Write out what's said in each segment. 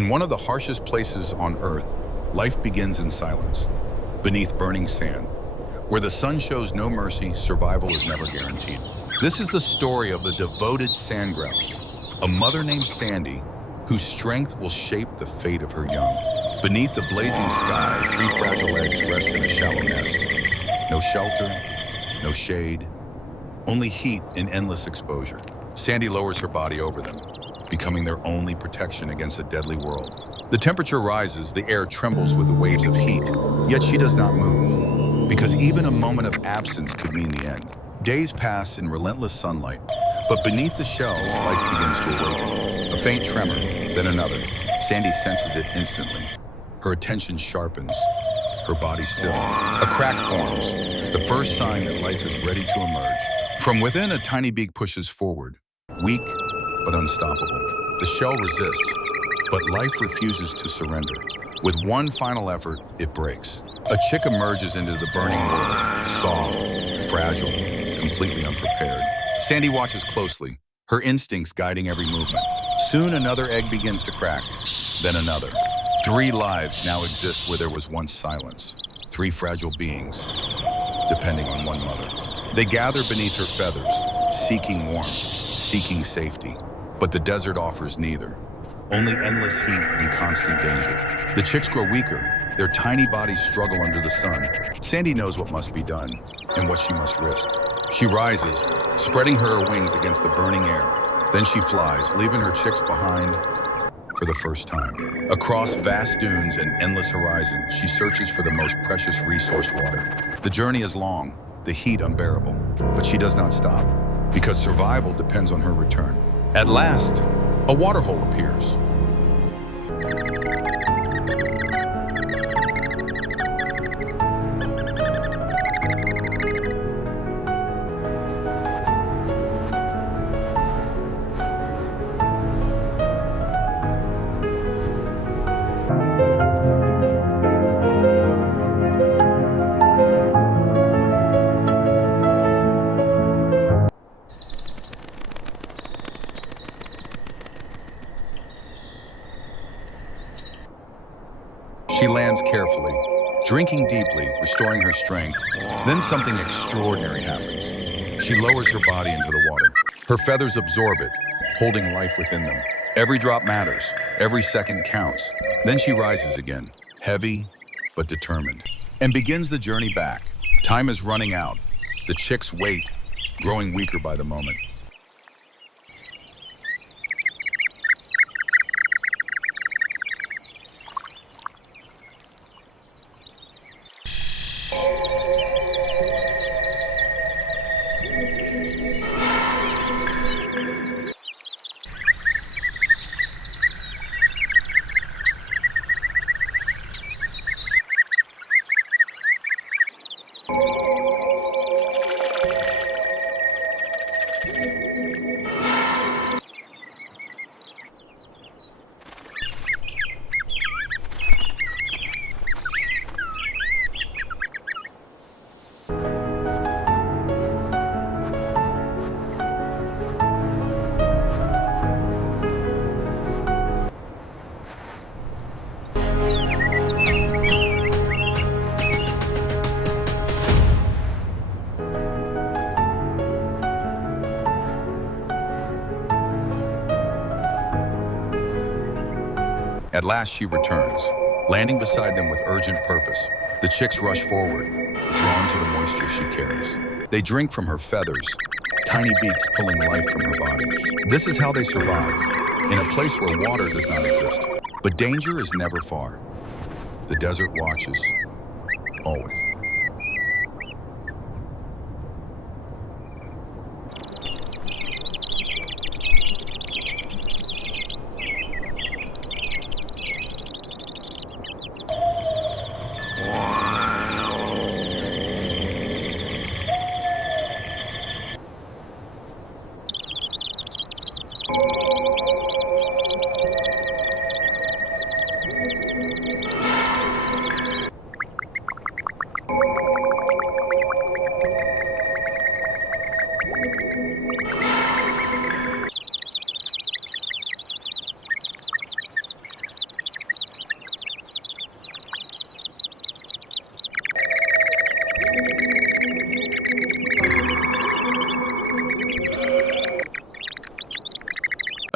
In one of the harshest places on Earth, life begins in silence, beneath burning sand. Where the sun shows no mercy, survival is never guaranteed. This is the story of the devoted Sandgrouse, a mother named Sandy, whose strength will shape the fate of her young. Beneath the blazing sky, 3 fragile eggs rest in a shallow nest. No shelter, no shade, only heat and endless exposure. Sandy lowers her body over them, becoming their only protection against a deadly world. The temperature rises, the air trembles with the waves of heat, yet she does not move, because even a moment of absence could mean the end. Days pass in relentless sunlight, but beneath the shells, life begins to awaken. A faint tremor, then another. Sandy senses it instantly. Her attention sharpens, her body still. A crack forms, the first sign that life is ready to emerge. From within, a tiny beak pushes forward, weak but unstoppable. The shell resists, but life refuses to surrender. With one final effort, it breaks. A chick emerges into the burning world, soft, fragile, completely unprepared. Sandy watches closely, her instincts guiding every movement. Soon another egg begins to crack, then another. 3 lives now exist where there was once silence. 3 fragile beings, depending on one mother. They gather beneath her feathers, seeking warmth, seeking safety. But the desert offers neither. Only endless heat and constant danger. The chicks grow weaker, their tiny bodies struggle under the sun. Sandy knows what must be done and what she must risk. She rises, spreading her wings against the burning air. Then she flies, leaving her chicks behind for the first time. Across vast dunes and endless horizon, she searches for the most precious resource, water. The journey is long, the heat unbearable, but she does not stop, because survival depends on her return. At last, a waterhole appears. She lands carefully, drinking deeply, restoring her strength. Then something extraordinary happens. She lowers her body into the water. Her feathers absorb it, holding life within them. Every drop matters, every second counts. Then she rises again, heavy but determined, and begins the journey back. Time is running out. The chicks wait, growing weaker by the moment. At last she returns, landing beside them with urgent purpose. The chicks rush forward, drawn to the moisture she carries. They drink from her feathers, tiny beaks pulling life from her body. This is how they survive, in a place where water does not exist. But danger is never far. The desert watches, always.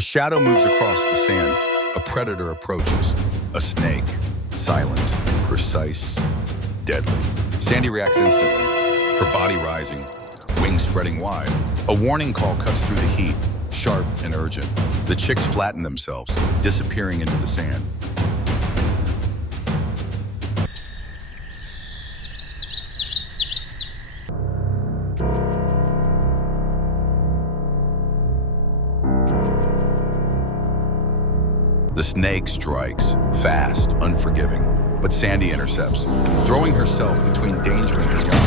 A shadow moves across the sand. A predator approaches. A snake, silent, precise, deadly. Sandy reacts instantly, her body rising, wings spreading wide. A warning call cuts through the heat, sharp and urgent. The chicks flatten themselves, disappearing into the sand. The snake strikes, fast, unforgiving, but Sandy intercepts, throwing herself between danger and her young.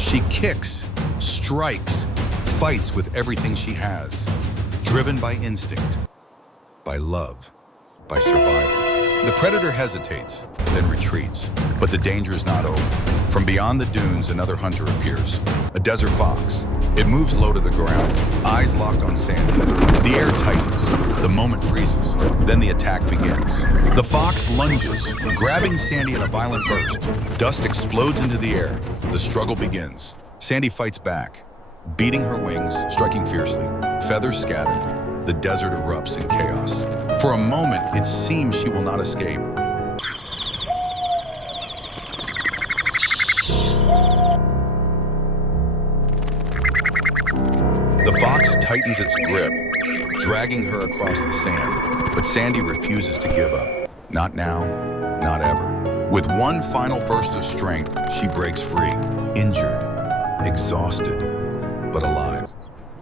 She kicks, strikes, fights with everything she has, driven by instinct, by love, by survival. The predator hesitates, then retreats, but the danger is not over. From beyond the dunes, another hunter appears, a desert fox. It moves low to the ground, eyes locked on Sandy. The air tightens, the moment freezes, then the attack begins. The fox lunges, grabbing Sandy in a violent burst. Dust explodes into the air. The struggle begins. Sandy fights back, beating her wings, striking fiercely. Feathers scatter. The desert erupts in chaos. For a moment, it seems she will not escape. The fox tightens its grip, dragging her across the sand. But Sandy refuses to give up. Not now, not ever. With one final burst of strength, she breaks free, injured, exhausted, but alive.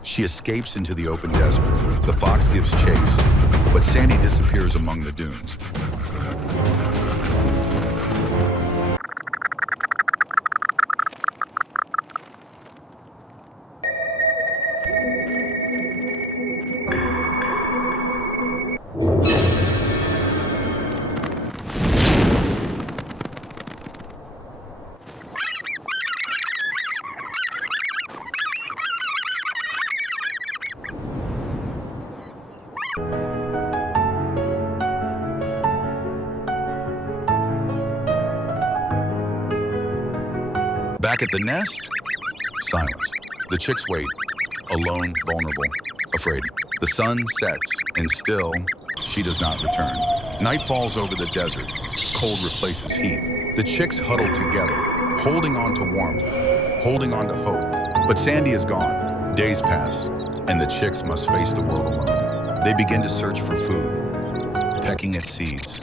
She escapes into the open desert. The fox gives chase, but Sandy disappears among the dunes. Back at the nest, silence. The chicks wait, alone, vulnerable, afraid. The sun sets, and still, she does not return. Night falls over the desert. Cold replaces heat. The chicks huddle together, holding on to warmth, holding on to hope. But Sandy is gone. Days pass, and the chicks must face the world alone. They begin to search for food, pecking at seeds,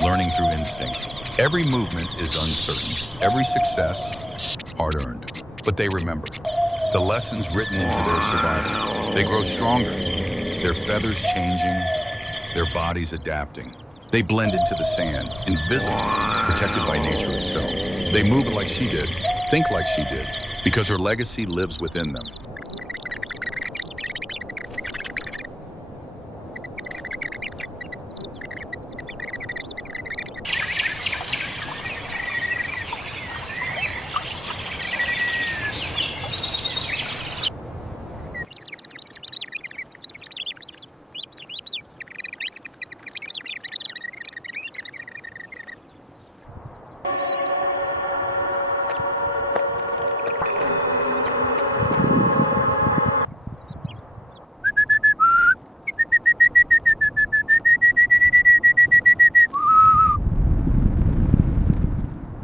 learning through instinct. Every movement is uncertain. Every success, hard-earned. But they remember the lessons written into their survival. They grow stronger, their feathers changing, their bodies adapting. They blend into the sand, invisible, protected by nature itself. They move like she did, think like she did, because her legacy lives within them.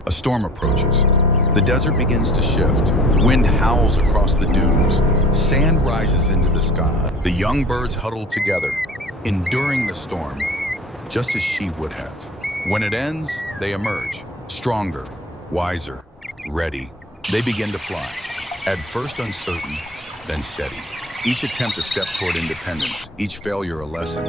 A storm approaches. The desert begins to shift. Wind howls across the dunes. Sand rises into the sky. The young birds huddle together, enduring the storm, just as she would have. When it ends, they emerge, stronger, wiser, ready. They begin to fly, at first uncertain, then steady. Each attempt a step toward independence, each failure a lesson.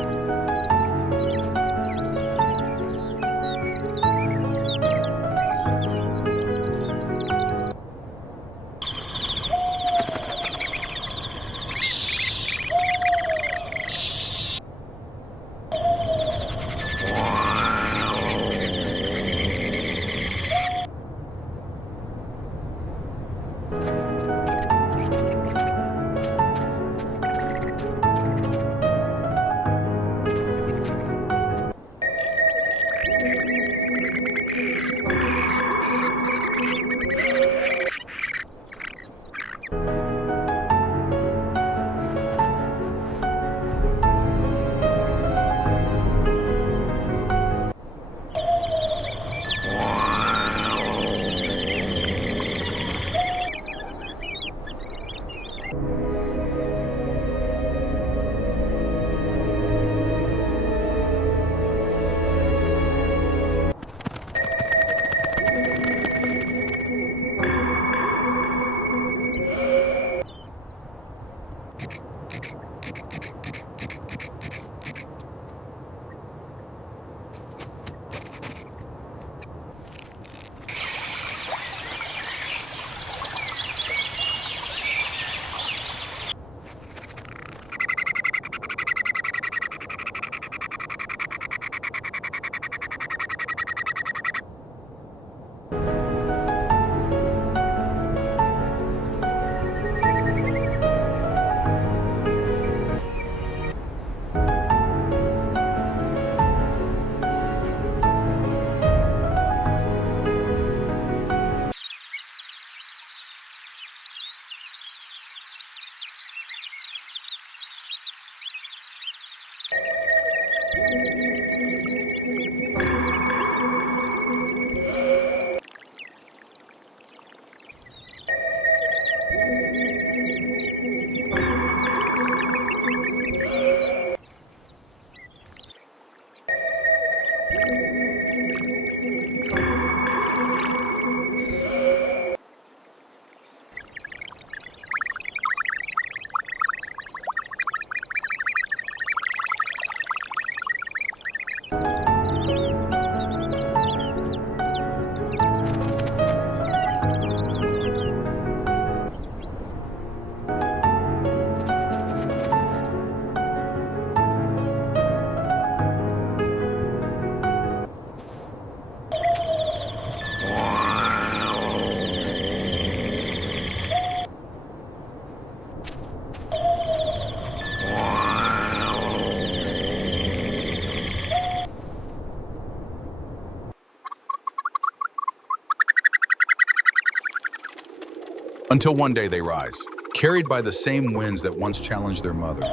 Until one day they rise, carried by the same winds that once challenged their mother.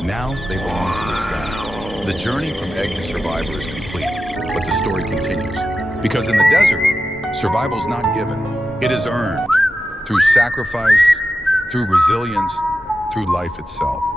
Now they belong to the sky. The journey from egg to survivor is complete, but the story continues. Because in the desert, survival's not given. It is earned through sacrifice, through resilience, through life itself.